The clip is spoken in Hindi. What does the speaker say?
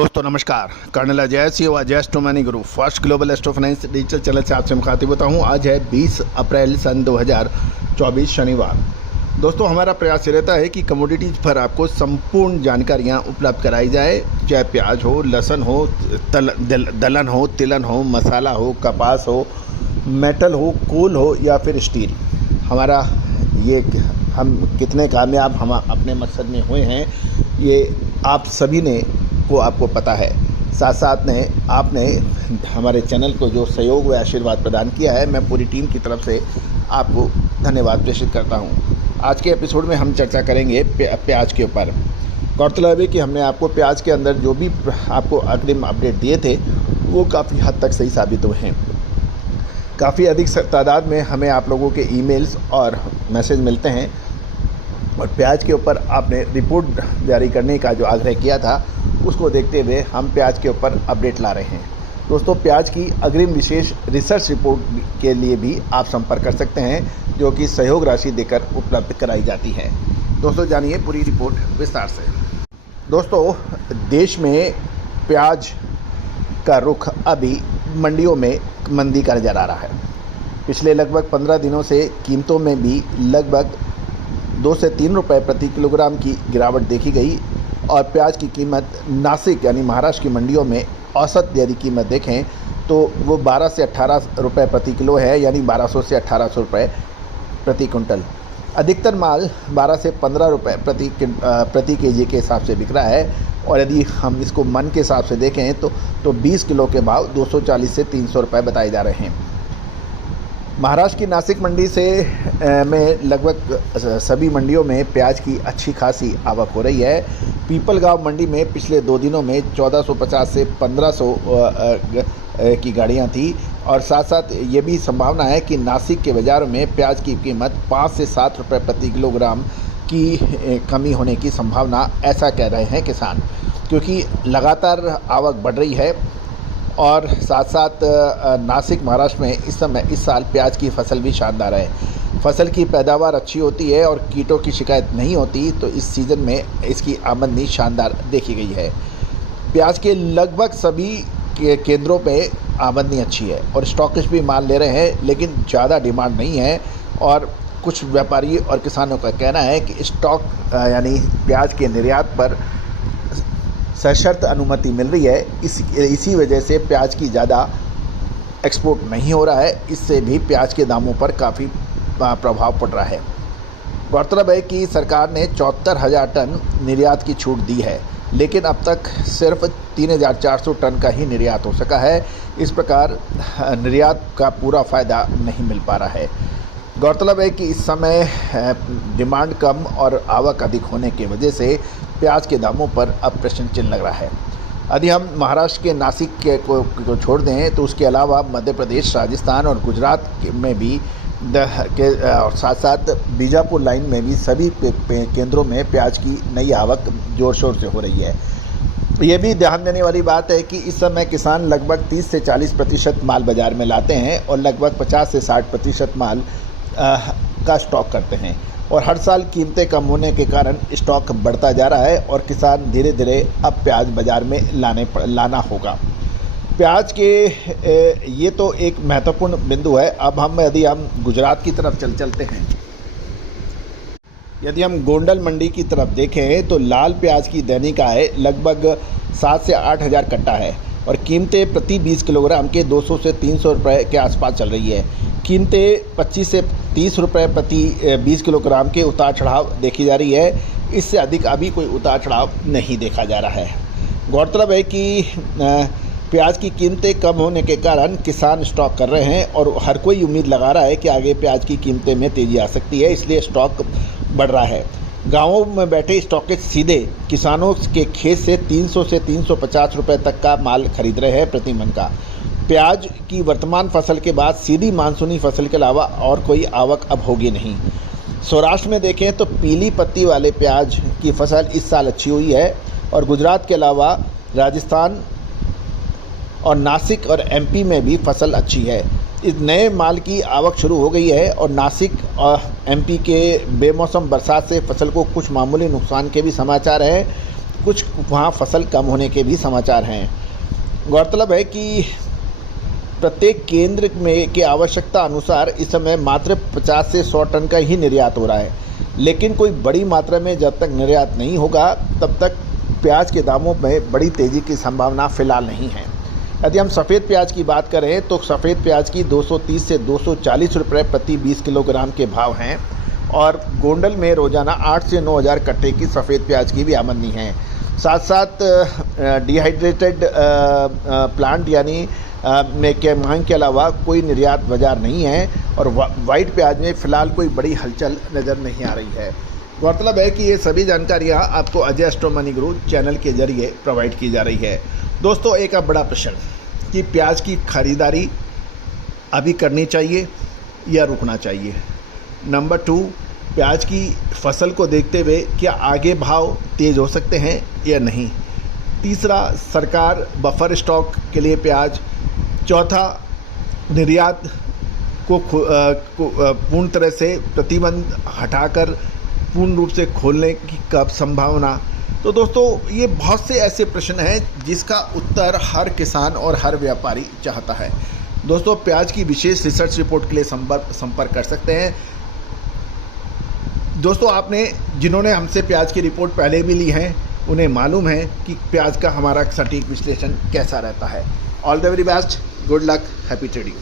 दोस्तों नमस्कार। कर्नल अजय सिंह अजय स्टोमनी group first global astro finance digital channel से आपसे मुखातिब होता हूं। आज है 20 अप्रैल सन 2024 शनिवार। दोस्तों हमारा प्रयास ये रहता है कि कमोडिटीज़ पर आपको संपूर्ण जानकारियां उपलब्ध कराई जाए, चाहे प्याज हो, लहसुन हो, दलहन हो, तिलहन हो, मसाला हो, कपास हो, मेटल हो, कोल हो या फिर स्टील। हमारा ये हम कितने कामयाब हम अपने मकसद में हुए हैं ये आप सभी ने को आपको पता है। साथ साथ ने आपने हमारे चैनल को जो सहयोग व आशीर्वाद प्रदान किया है, मैं पूरी टीम की तरफ से आपको धन्यवाद प्रेषित करता हूं। आज के एपिसोड में हम चर्चा करेंगे प्याज के ऊपर। गौरतलब है कि हमने आपको प्याज के अंदर जो भी आपको अग्रिम अपडेट दिए थे वो काफ़ी हद तक सही साबित हुए हैं। काफ़ी अधिक तादाद में हमें आप लोगों के ईमेल्स और मैसेज मिलते हैं और प्याज के ऊपर आपने रिपोर्ट जारी करने का जो आग्रह किया था उसको देखते हुए हम प्याज के ऊपर अपडेट ला रहे हैं। दोस्तों प्याज की अग्रिम विशेष रिसर्च रिपोर्ट के लिए भी आप संपर्क कर सकते हैं, जो कि सहयोग राशि देकर उपलब्ध कराई जाती है। दोस्तों जानिए पूरी रिपोर्ट विस्तार से। दोस्तों देश में प्याज का रुख अभी मंडियों में मंदी का नज़र आ रहा है। पिछले लगभग 15 दिनों से कीमतों में भी लगभग 2 से 3 रुपए प्रति किलोग्राम की गिरावट देखी गई और प्याज की कीमत नासिक यानी महाराष्ट्र की मंडियों में औसत यदि कीमत देखें तो वो 12 से 18 रुपए प्रति किलो है, यानी 1200 से 1800 रुपए प्रति कुंटल। अधिकतर माल 12 से 15 रुपए प्रति केजी के हिसाब से बिक रहा है और यदि हम इसको मन के हिसाब से देखें तो 20 किलो के भाव 240 से 300 रुपए बताए जा रहे हैं। महाराष्ट्र की नासिक मंडी से में लगभग सभी मंडियों में प्याज की अच्छी खासी आवक हो रही है। पीपलगांव मंडी में पिछले 2 दिनों में 1450 से 1500 की गाड़ियां थी और साथ साथ ये भी संभावना है कि नासिक के बाज़ारों में प्याज की कीमत 5 से 7 रुपए प्रति किलोग्राम की कमी होने की संभावना, ऐसा कह रहे हैं किसान, क्योंकि लगातार आवक बढ़ रही है। और साथ साथ नासिक महाराष्ट्र में इस साल प्याज की फसल भी शानदार है। फसल की पैदावार अच्छी होती है और कीटों की शिकायत नहीं होती, तो इस सीज़न में इसकी आमदनी शानदार देखी गई है। प्याज के लगभग सभी केंद्रों पे आमदनी अच्छी है और स्टॉकिस्ट भी माल ले रहे हैं, लेकिन ज़्यादा डिमांड नहीं है और कुछ व्यापारी और किसानों का कहना है कि स्टॉक यानी प्याज के निर्यात पर सशर्त अनुमति मिल रही है। इसी वजह से प्याज की ज़्यादा एक्सपोर्ट नहीं हो रहा है। इससे भी प्याज के दामों पर काफ़ी प्रभाव पड़ रहा है। गौरतलब है कि सरकार ने 74,000 टन निर्यात की छूट दी है, लेकिन अब तक सिर्फ 3,400 टन का ही निर्यात हो सका है। इस प्रकार निर्यात का पूरा फ़ायदा नहीं मिल पा रहा है। गौरतलब है कि इस समय डिमांड कम और आवक अधिक होने की वजह से प्याज के दामों पर अब प्रश्न चिन्ह लग रहा है। यदि हम महाराष्ट्र के नासिक को छोड़ दें तो उसके अलावा मध्य प्रदेश, राजस्थान और गुजरात में भी और साथ साथ बीजापुर लाइन में भी सभी केंद्रों में प्याज की नई आवक ज़ोर शोर से हो रही है। ये भी ध्यान देने वाली बात है कि इस समय किसान लगभग 30 से 40% माल बाज़ार में लाते हैं और लगभग 50 से 60% माल का स्टॉक करते हैं और हर साल कीमतें कम होने के कारण स्टॉक बढ़ता जा रहा है और किसान धीरे धीरे अब प्याज बाज़ार में लाना होगा। प्याज के ये तो एक महत्वपूर्ण बिंदु है। अब यदि हम गुजरात की तरफ चलते हैं, यदि हम गोंडल मंडी की तरफ देखें तो लाल प्याज की दैनिक आय लगभग 7 से 8 हज़ार कट्टा है और कीमतें प्रति 20 किलोग्राम के 200 से 300 रुपये के आसपास चल रही है। कीमतें 25 से 30 रुपये प्रति 20 किलोग्राम के उतार चढ़ाव देखी जा रही है। इससे अधिक अभी कोई उतार चढ़ाव नहीं देखा जा रहा है। गौरतलब है कि प्याज की कीमतें कम होने के कारण किसान स्टॉक कर रहे हैं और हर कोई उम्मीद लगा रहा है कि आगे प्याज की कीमतें में तेज़ी आ सकती है, इसलिए स्टॉक बढ़ रहा है। गाँवों में बैठे स्टॉकिस्ट सीधे किसानों के खेत से 300 से 350 रुपये तक का माल खरीद रहे हैं प्रति मन का। प्याज की वर्तमान फसल के बाद सीधी मानसूनी फसल के अलावा और कोई आवक अब होगी नहीं। सौराष्ट्र में देखें तो पीली पत्ती वाले प्याज की फसल इस साल अच्छी हुई है और गुजरात के अलावा राजस्थान और नासिक और एमपी में भी फसल अच्छी है। इस नए माल की आवक शुरू हो गई है और नासिक और एमपी के बेमौसम बरसात से फसल को कुछ मामूली नुकसान के भी समाचार हैं। कुछ वहाँ फसल कम होने के भी समाचार हैं। गौरतलब है कि प्रत्येक केंद्र में की आवश्यकता अनुसार इस समय मात्र 50 से 100 टन का ही निर्यात हो रहा है, लेकिन कोई बड़ी मात्रा में जब तक निर्यात नहीं होगा तब तक प्याज के दामों में बड़ी तेज़ी की संभावना फ़िलहाल नहीं है। यदि हम सफ़ेद प्याज की बात करें तो सफ़ेद प्याज की 230 से 240 रुपये प्रति 20 किलोग्राम के भाव हैं और गोंडल में रोज़ाना 8 से 9 हज़ार कट्टे की सफ़ेद प्याज की भी आमदनी है। साथ साथ डिहाइड्रेटेड प्लांट यानी में के मांग के अलावा कोई निर्यात बाज़ार नहीं है और वाइट प्याज में फ़िलहाल कोई बड़ी हलचल नज़र नहीं आ रही है। गौरतलब है कि ये सभी जानकारियाँ आपको अजय एस्ट्रो मनी गुरु चैनल के जरिए प्रोवाइड की जा रही है। दोस्तों, एक अब बड़ा प्रश्न कि प्याज की खरीदारी अभी करनी चाहिए या रुकना चाहिए। नंबर 2, प्याज की फसल को देखते हुए क्या आगे भाव तेज़ हो सकते हैं या नहीं। तीसरा, सरकार बफर स्टॉक के लिए प्याज। चौथा, निर्यात को पूर्ण तरह से प्रतिबंध हटाकर पूर्ण रूप से खोलने की कब संभावना। तो दोस्तों, ये बहुत से ऐसे प्रश्न हैं जिसका उत्तर हर किसान और हर व्यापारी चाहता है। दोस्तों, प्याज की विशेष रिसर्च रिपोर्ट के लिए संपर्क कर सकते हैं। दोस्तों, जिन्होंने हमसे प्याज की रिपोर्ट पहले भी ली है उन्हें मालूम है कि प्याज का हमारा सटीक विश्लेषण कैसा रहता है। All the very best, good luck, happy trading.